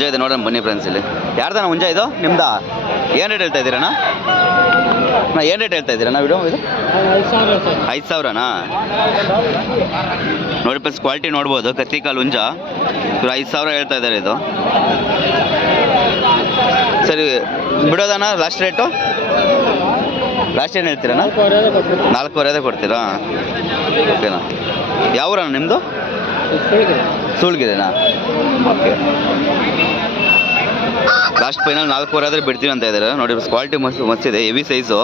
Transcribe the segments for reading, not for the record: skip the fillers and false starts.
ಹುಂಜ ಇದೆ ನೋಡೋಣ ಬನ್ನಿ ಫ್ರೆಂಡ್ಸ್. ಇಲ್ಲಿ ಯಾರ್ದಣ್ಣ ಹುಂಜ ಇದು? ನಿಮ್ದಾ? ಏನು ರೇಟ್ ಹೇಳ್ತಾ ಇದ್ದೀರಣ್ಣ? ಏನು ರೇಟ್ ಹೇಳ್ತಾ ಇದ್ದೀರಣ್ಣ ಇದು? 5,000ನಾ? ನೋಡಿ ಫ್ರೆಂಡ್ಸ್, ಕ್ವಾಲಿಟಿ ನೋಡ್ಬೋದು. ಕತ್ತಿ ಕಾಲು ಹುಂಜ ಇವರು 5,000 ಹೇಳ್ತಾ ಇದ್ದಾರೆ ಇದು. ಸರಿ ಬಿಡೋದಣ್ಣ ಲಾಸ್ಟ್ ರೇಟು? ಲಾಸ್ಟ್ ಏನು ಹೇಳ್ತೀರಣ್ಣ? 4,500 ಕೊಡ್ತೀರಾ? ಓಕೆನಾ. ಯಾವೂರಣ್ಣ ನಿಮ್ಮದು? ಸೂಳ್ಗಿದೆನಾ? ಓಕೆ. ಲಾಸ್ಟ್ ಫೈನಲ್ 4,500 ಬಿಡ್ತೀವಿ ಅಂತ ಇದ್ದಾರೆ. ನೋಡಿ ಕ್ವಾಲಿಟಿ ಮಸ್ತಿದೆ, ಹೆವಿ ಸೈಜು.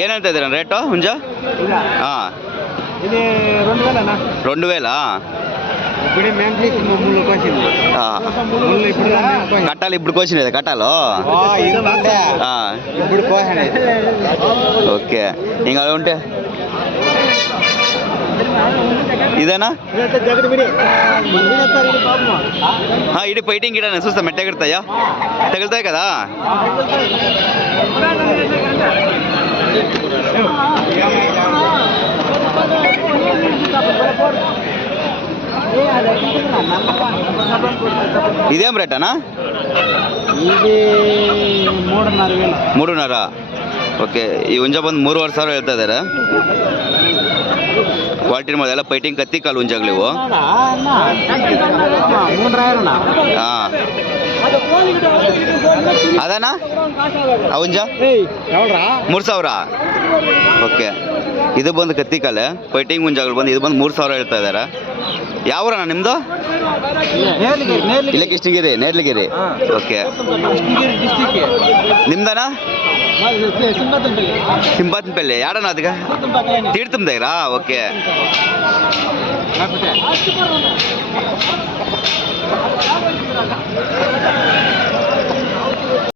ಏನು ಹೇಳ್ತಾ ಇದ್ದೀರ ರೇಟು ಹುಂಜ? ಹಾಂ, 2,000. కట్టాలి ఇప్పుడు కోసిన కట్టాలో ఓకే ఇంకా అలా ఉంటే ఇదేనా ఇడి ఫైటింగ్ గిడ చూస్తా మెట్ట ఎగురుతాయా? తగులుతాయి కదా. ఇదేం రేట్ అన్నా? ఇది 3,500. 3,500. ಓಕೆ. ಈ ಹುಂಜ ಬಂದು 3,500 ಹೇಳ್ತಾ ಇದ್ದಾರೆ. ಕ್ವಾಲಿಟಿ ನೋಡಿ ಎಲ್ಲ ಫೈಟಿಂಗ್ ಕತ್ತಿ ಕಾಲು ಹುಂಜಾಗ್ಲಿವು. ಹಾಂ, ಅದನಾ ಆ ಹುಂಜ 3,000. ಓಕೆ. ಇದು ಬಂದು ಕತ್ತಿ ಕಾಲೆ ಫೈಟಿಂಗ್ ಹುಂಜಾಗ್ಲು ಬಂದು ಇದು ಬಂದು 3,000 ಹೇಳ್ತಾ ಇದ್ದಾರೆ. ಯಾವೂರಣ್ಣ ನಿಮ್ಮದು? ಇಲ್ಲೇ ಕೃಷ್ಣಗಿರಿ, ನೇರ್ಲಗಿರಿ. ಓಕೆ. ನಿಮ್ದನಾ? సింపత్తిపల్లి. ఏడన్నా అదిగా? తీర్థం దగ్గర. ఓకే.